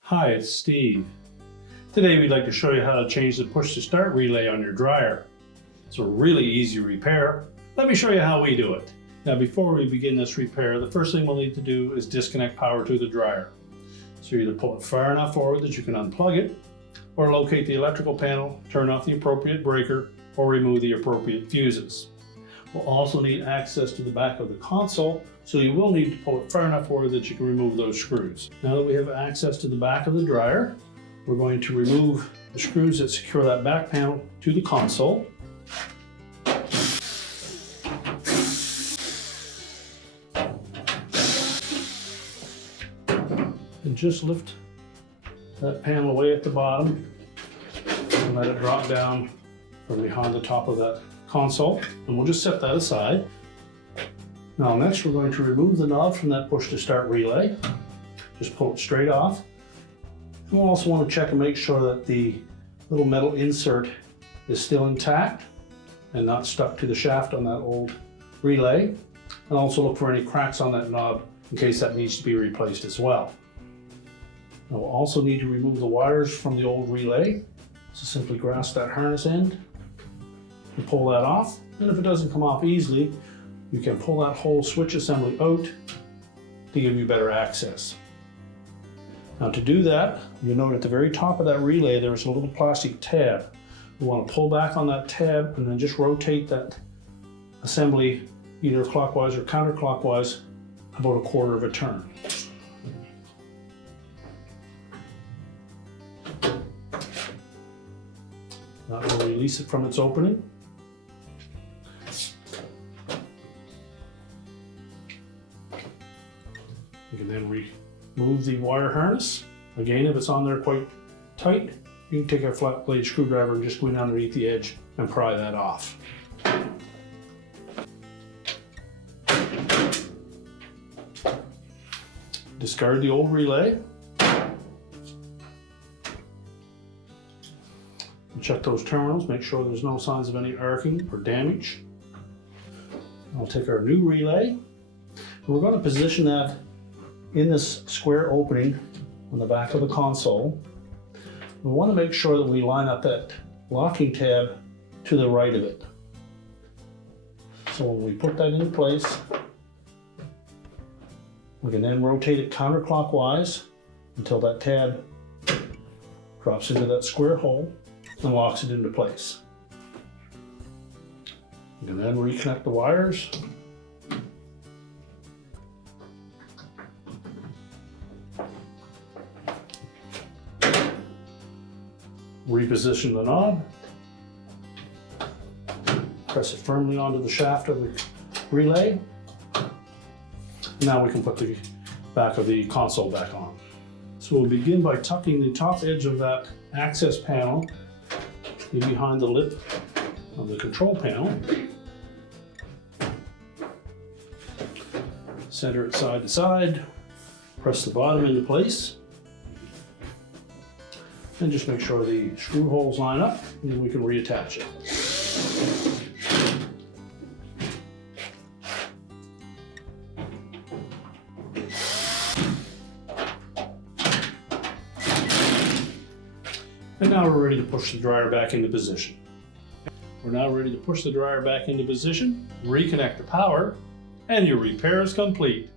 Hi, it's Steve. Today we'd like to show you how to change the push to start relay on your dryer. It's a really easy repair. Let me show you how we do it. Now before we begin this repair, the first thing we'll need to do is disconnect power to the dryer. So you either pull it far enough forward that you can unplug it, or locate the electrical panel, turn off the appropriate breaker, or remove the appropriate fuses. We'll also need access to the back of the console, so you will need to pull it far enough forward that you can remove those screws. Now that we have access to the back of the dryer, we're going to remove the screws that secure that back panel to the console. And just lift that panel away at the bottom and let it drop down from behind the top of that console, and we'll just set that aside. Now next we're going to remove the knob from that push to start relay. Just pull it straight off. And we'll also want to check and make sure that the little metal insert is still intact and not stuck to the shaft on that old relay. And also look for any cracks on that knob in case that needs to be replaced as well. Now we'll also need to remove the wires from the old relay. So simply grasp that harness end and pull that off. And if it doesn't come off easily, you can pull that whole switch assembly out to give you better access. Now to do that, you'll note at the very top of that relay there's a little plastic tab. You want to pull back on that tab and then just rotate that assembly either clockwise or counterclockwise about a quarter of a turn. That will release it from its opening. You can then remove the wire harness. Again, if it's on there quite tight, you can take a flat blade screwdriver and just go in underneath the edge and pry that off. Discard the old relay. Check those terminals, make sure there's no signs of any arcing or damage. I'll take our new relay. We're going to position that in this square opening on the back of the console. We want to make sure that we line up that locking tab to the right of it. So when we put that into place, we can then rotate it counterclockwise until that tab drops into that square hole and locks it into place. You can then reconnect the wires. Reposition the knob. Press it firmly onto the shaft of the relay. Now we can put the back of the console back on. So we'll begin by tucking the top edge of that access panel in behind the lip of the control panel. Center it side to side. Press the bottom into place. And just make sure the screw holes line up, and then we can reattach it. And now we're ready to push the dryer back into position. We're now ready to push the dryer back into position, reconnect the power, and your repair is complete.